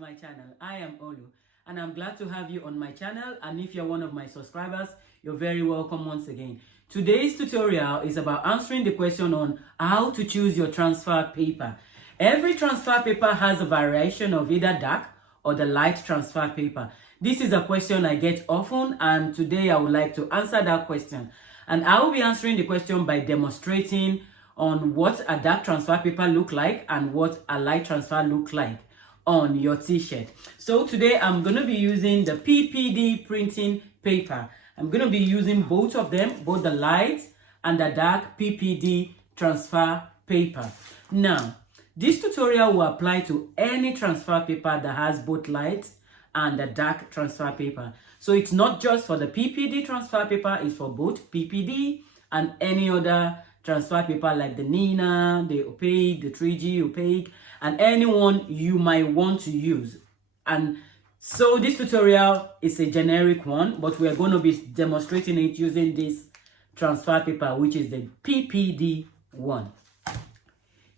my channel. I am Olu and I'm glad to have you on my channel, and if you're one of my subscribers, you're very welcome once again. Today's tutorial is about answering the question on how to choose your transfer paper. Every transfer paper has a variation of either dark or the light transfer paper. This is a question I get often, and today I would like to answer that question. And I will be answering the question by demonstrating on what a dark transfer paper look like and what a light transfer look like on your t-shirt. So today I'm going to be using the PPD printing paper. I'm going to be using both of them, both the light and the dark PPD transfer paper. Now, this tutorial will apply to any transfer paper that has both light and the dark transfer paper. So it's not just for the PPD transfer paper, it's for both PPD and any other transfer paper like the Nina, the opaque, the 3G opaque, and anyone you might want to use. And so this tutorial is a generic one, but we are going to be demonstrating it using this transfer paper, which is the PPD one.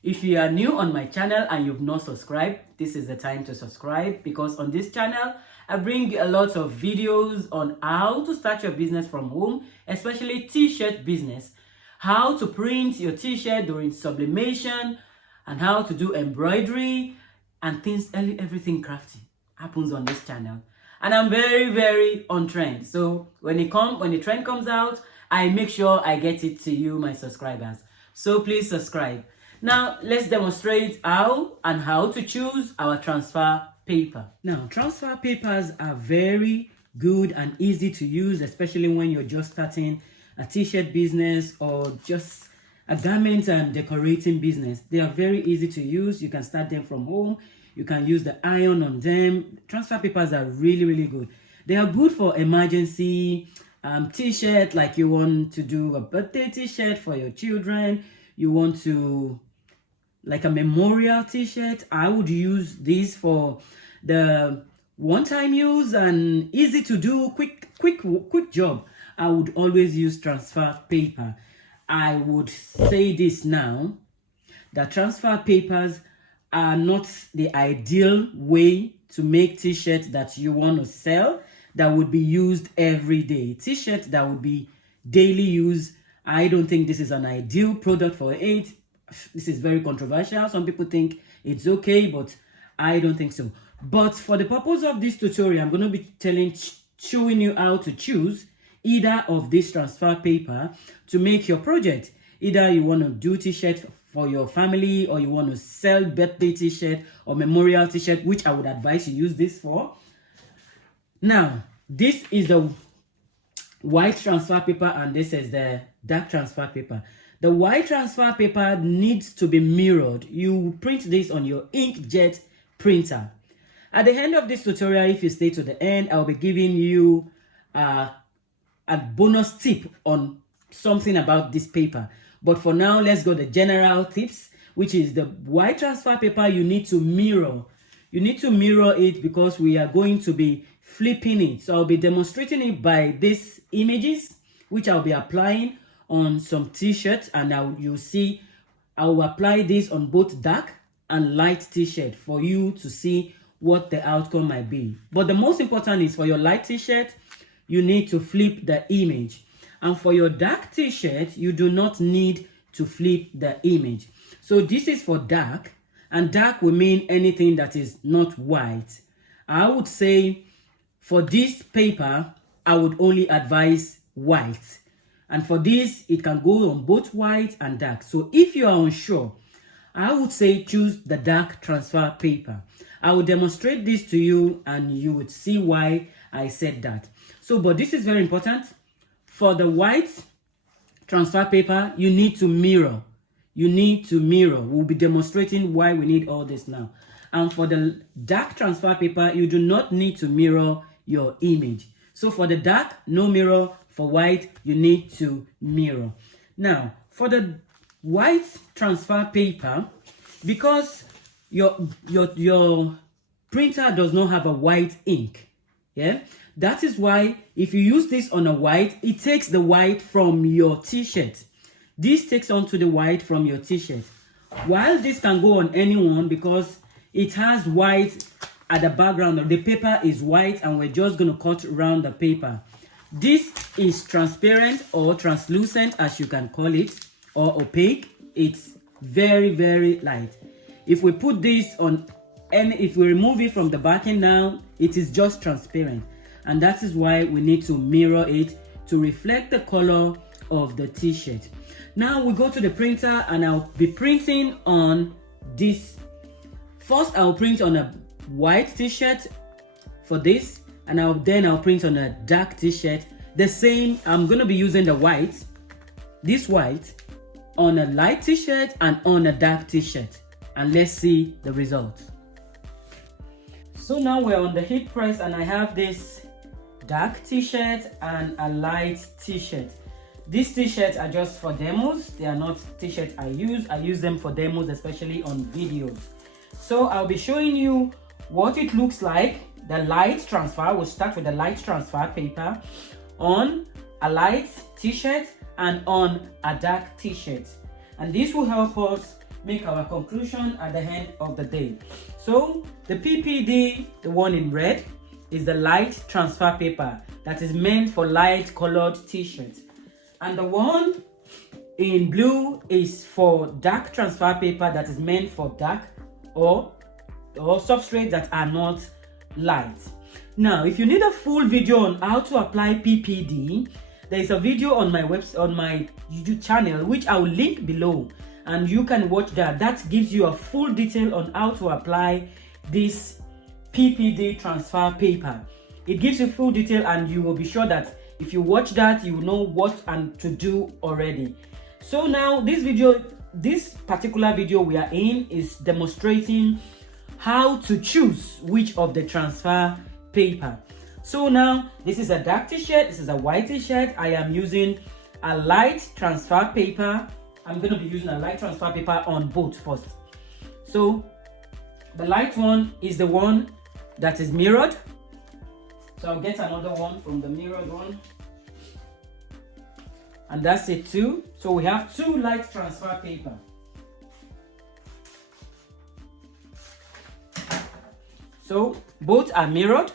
If you are new on my channel and you've not subscribed, this is the time to subscribe, because on this channel I bring a lot of videos on how to start your business from home, especially t-shirt business, how to print your t-shirt during sublimation, and how to do embroidery and things. Everything crafty happens on this channel, and I'm very on trend. So when the trend comes out, I make sure I get it to you, my subscribers. So please subscribe. Now let's demonstrate how to choose our transfer paper. Now, transfer papers are very good and easy to use, especially when you're just starting a t-shirt business or just a garment and decorating business. They are very easy to use. You can start them from home. You can use the iron on them. Transfer papers are really good. They are good for emergency t-shirt, like you want to do a birthday t-shirt for your children. You want to, like a memorial t-shirt. I would use this for the one-time use and easy to do, quick job. I would always use transfer paper. I would say this now, that transfer papers are not the ideal way to make t-shirts that you want to sell that would be used every day. T-shirts that would be daily use, I don't think this is an ideal product for it. This is very controversial. Some people think it's okay, but I don't think so. But for the purpose of this tutorial, I'm going to be showing you how to choose either of this transfer paper to make your project. Either you want to do t-shirt for your family, or you want to sell birthday t-shirt or memorial t-shirt, which I would advise you use this for. Now, this is the white transfer paper and this is the dark transfer paper. The white transfer paper needs to be mirrored. You print this on your Inkjet printer. At the end of this tutorial, if you stay to the end, I'll be giving you a bonus tip on something about this paper. But for now, let's go the general tips, which is the white transfer paper you need to mirror. You need to mirror it because we are going to be flipping it. So I'll be demonstrating it by these images, which I'll be applying on some t-shirts, and you'll see I will apply this on both dark and light t-shirt for you to see what the outcome might be. But the most important is for your light t-shirt, you need to flip the image. And for your dark t-shirt, you do not need to flip the image. So this is for dark, and dark will mean anything that is not white. I would say for this paper, I would only advise white. And for this, it can go on both white and dark. So if you are unsure, I would say choose the dark transfer paper. I will demonstrate this to you and you would see why I said that. So, but this is very important. For the white transfer paper, you need to mirror. You need to mirror. We'll be demonstrating why we need all this now. And for the dark transfer paper, you do not need to mirror your image. So for the dark, no mirror. For white, you need to mirror. Now, for the white transfer paper, because your printer does not have a white ink, yeah, that is why if you use this on a white, it takes the white from your t-shirt. This takes onto the white from your t-shirt. While this can go on anyone because it has white at the background. The paper is white and we're just going to cut around the paper. This is transparent or translucent, as you can call it, or opaque. It's very, very light. If we put this on, and if we remove it from the backing now, it is just transparent. And that is why we need to mirror it to reflect the color of the t-shirt. Now we go to the printer and I'll be printing on this. First, I'll print on a white t-shirt for this, and then I'll print on a dark t-shirt. The same, I'm going to be using the white, this white, on a light t-shirt and on a dark t-shirt. And let's see the results. So now we're on the heat press and I have this dark t-shirt and a light t-shirt. These t-shirts are just for demos. They are not t-shirts I use them for demos, especially on videos. So I'll be showing you what it looks like. The light transfer, we'll start with the light transfer paper on a light t-shirt and on a dark t-shirt. And this will help us make our conclusion at the end of the day. So the PPD, the one in red, is the light transfer paper that is meant for light colored t-shirts. And the one in blue is for dark transfer paper that is meant for dark or substrates that are not light. Now, if you need a full video on how to apply PPD, there is a video on my website, on my YouTube channel, which I will link below, and you can watch that. That gives you a full detail on how to apply this PPD transfer paper. It gives you full detail, and you will be sure that if you watch that, you will know what and to do already. So now this particular video we are in is demonstrating how to choose which of the transfer paper. So now this is a dark t-shirt, this is a white t-shirt. I am using a light transfer paper. I'm going to be using a light transfer paper on both first. So the light one is the one that is mirrored. So I'll get another one from the mirrored one. And that's it too. So we have two light transfer paper. So both are mirrored.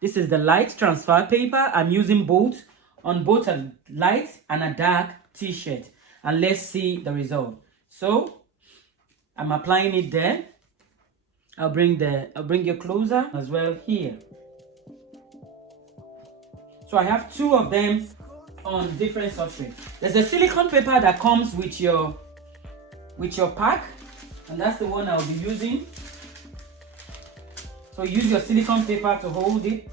This is the light transfer paper. I'm using both on both a light and a dark t-shirt. And let's see the result. So I'm applying it there. I'll bring you closer as well here. So I have two of them on different substrates. There's a silicone paper that comes with your pack, and that's the one I'll be using. So use your silicone paper to hold it.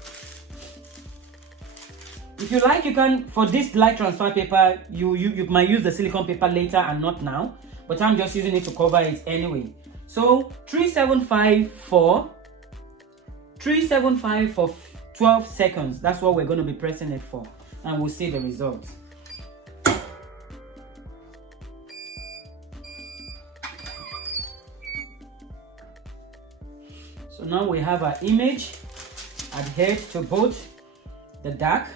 If you like, you can, for this light transfer paper, you might use the silicone paper later and not now, but I'm just using it to cover it anyway. So 375 for 12 seconds. That's what we're going to be pressing it for, and we'll see the results. So now we have our image adhered to both the dark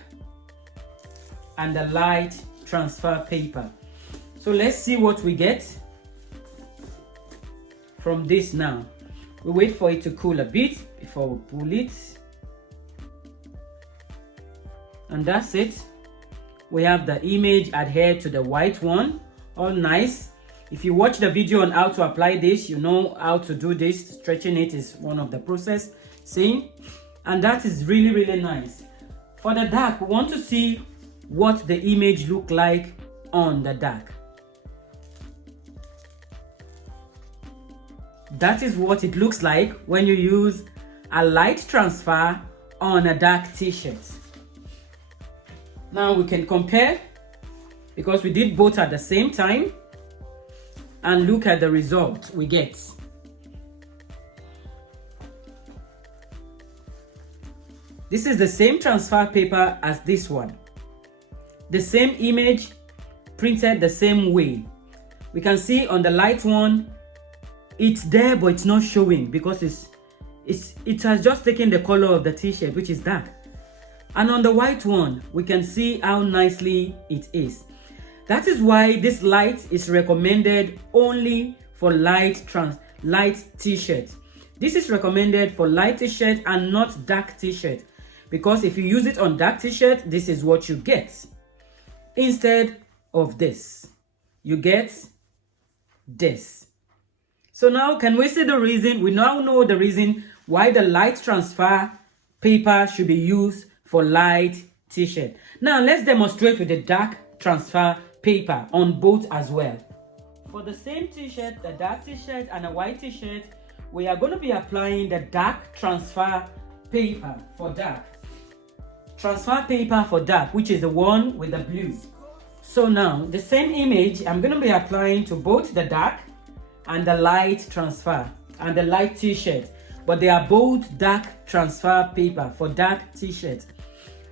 and the light transfer paper. So let's see what we get from this now. We wait for it to cool a bit before we pull it. And that's it. We have the image adhered to the white one, all nice. If you watch the video on how to apply this, you know how to do this. Stretching it is one of the process, see? And that is really, really nice. For the dark, we want to see what the image look like on the dark. That is what it looks like when you use a light transfer on a dark t-shirt. Now we can compare, because we did both at the same time, and look at the result we get. This is the same transfer paper as this one. The same image printed the same way. We can see on the light one, it's there but it's not showing because it has just taken the color of the t-shirt, which is dark. And on the white one, we can see how nicely it is. That is why this light is recommended only for light t-shirts. This is recommended for light t-shirt and not dark t-shirt, because if you use it on dark t-shirt, this is what you get. Instead of this, you get this. So now, can we see the reason? We now know the reason why the light transfer paper should be used for light t-shirt. Now let's demonstrate with the dark transfer paper on both as well. For the same t-shirt, the dark t-shirt and a white t-shirt, we are going to be applying the dark transfer paper for dark. Transfer paper for dark, which is the one with the blue. So now, the same image, I'm going to be applying to both the dark and the light transfer and the light t-shirt. But they are both dark transfer paper for dark t-shirt.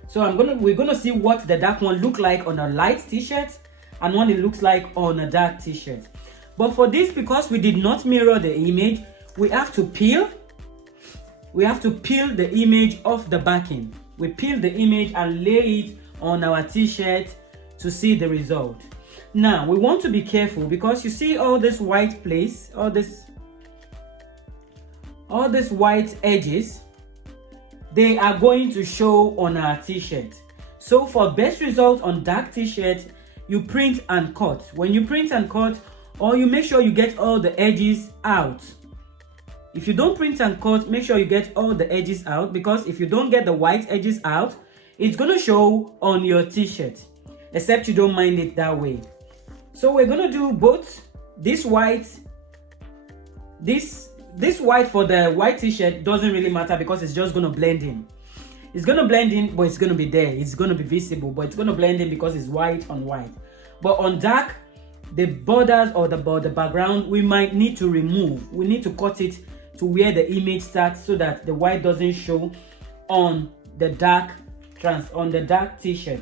So we're gonna see what the dark one look like on a light t-shirt and what it looks like on a dark t-shirt. But for this, because we did not mirror the image, we have to peel. We have to peel the image off the backing. We peel the image and lay it on our t-shirt to see the result. Now we want to be careful, because you see all this white place, all this white edges, they are going to show on our t-shirt. So for best result on dark t-shirt, you print and cut. When you print and cut, or you make sure you get all the edges out. If you don't print and cut, make sure you get all the edges out, because if you don't get the white edges out, it's going to show on your t-shirt, except you don't mind it that way. So we're going to do both this white, this white for the white t-shirt doesn't really matter, because it's just going to blend in. It's going to blend in, but it's going to be there. It's going to be visible, but it's going to blend in because it's white on white. But on dark, the borders or the background, we might need to remove. We need to cut it to where the image starts, so that the white doesn't show on the dark t-shirt.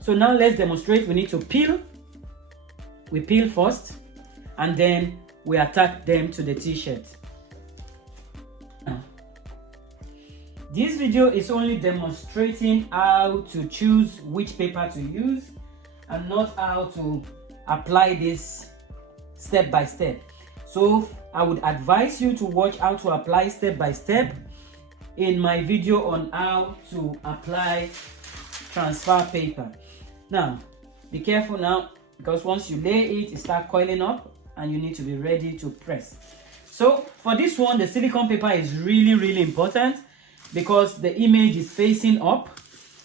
So now let's demonstrate. We need to peel. We peel first, and then we attach them to the t-shirt. This video is only demonstrating how to choose which paper to use, and not how to apply this step by step. So I would advise you to watch how to apply step by step in my video on how to apply transfer paper. Now be careful now, because once you lay it, it starts coiling up and you need to be ready to press. So for this one, the silicone paper is really important, because the image is facing up.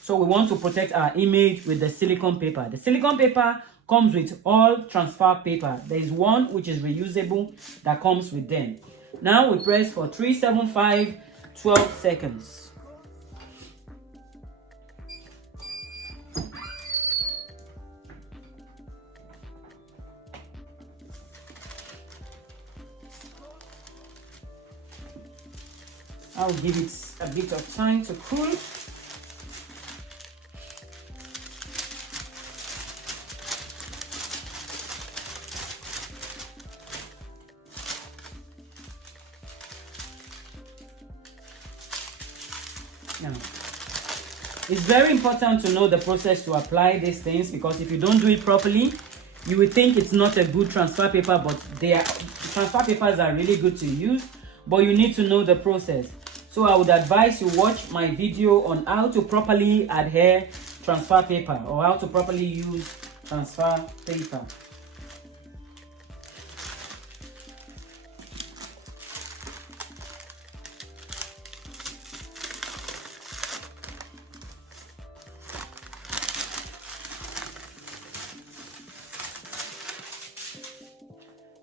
So we want to protect our image with the silicone paper. The silicone paper comes with all transfer paper. There is one which is reusable that comes with them. Now we press for 375, 12 seconds. I'll give it a bit of time to cool. Now, it's very important to know the process to apply these things, because if you don't do it properly, you will think it's not a good transfer paper, but transfer papers are really good to use, but you need to know the process. So I would advise you watch my video on how to properly adhere transfer paper, or how to properly use transfer paper.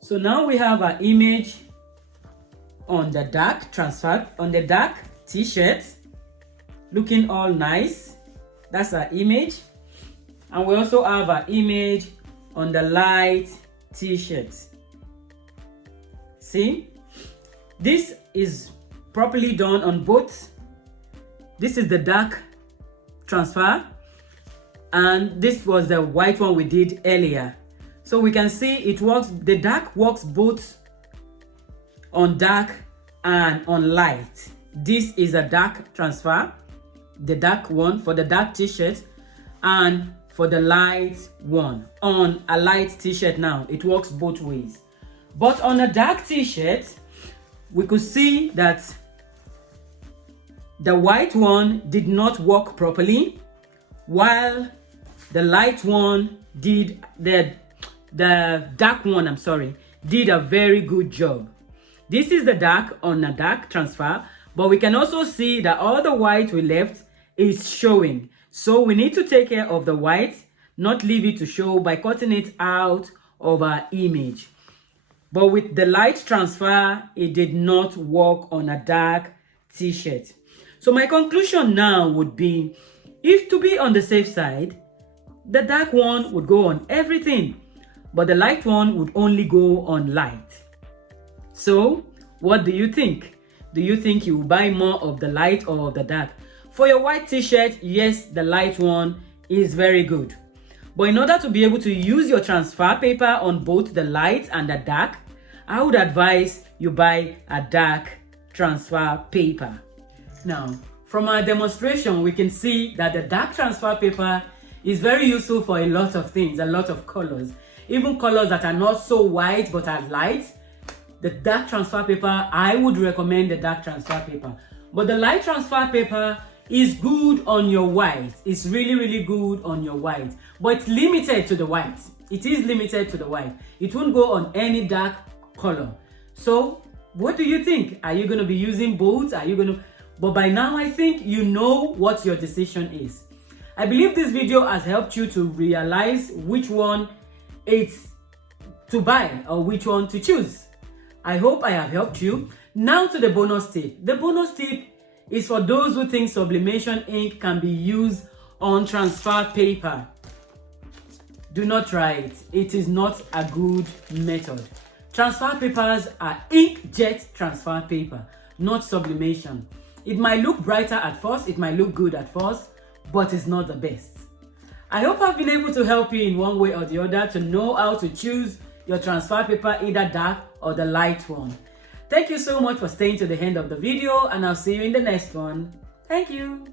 So now we have our image on the dark t-shirt, looking all nice. That's our image. And we also have our image on the light t-shirt. See, this is properly done on both. This is the dark transfer, and this was the white one we did earlier. So we can see it works. The dark works both on dark and on light. This is a dark transfer, the dark one for the dark t-shirt, and for the light one on a light t-shirt. Now it works both ways. But on a dark t-shirt, we could see that the white one did not work properly, while the light one did, the dark one, I'm sorry, did a very good job. This is the dark on a dark transfer, but we can also see that all the white we left is showing. So we need to take care of the white, not leave it to show by cutting it out of our image. But with the light transfer, it did not work on a dark t-shirt. So my conclusion now would be, if to be on the safe side, the dark one would go on everything, but the light one would only go on light. So what do you think? Do you think you will buy more of the light or of the dark? For your white t-shirt, yes, the light one is very good. But in order to be able to use your transfer paper on both the light and the dark, I would advise you buy a dark transfer paper. Now, from our demonstration, we can see that the dark transfer paper is very useful for a lot of things, a lot of colors. Even colors that are not so white but are light, the dark transfer paper, I would recommend the dark transfer paper. But the light transfer paper is good on your white. It's really good on your white, but it's limited to the white. It is limited to the white. It won't go on any dark color. So what do you think? Are you going to be using both? But by now I think you know what your decision is. I believe this video has helped you to realize which one it's to buy or which one to choose. I hope I have helped you. Now to the bonus tip. The bonus tip is for those who think sublimation ink can be used on transfer paper. Do not try it. It is not a good method. Transfer papers are inkjet transfer paper, not sublimation. It might look brighter at first, it might look good at first, but it's not the best. I hope I've been able to help you in one way or the other to know how to choose your transfer paper, either dark or the light one. Thank you so much for staying to the end of the video, and I'll see you in the next one. Thank you.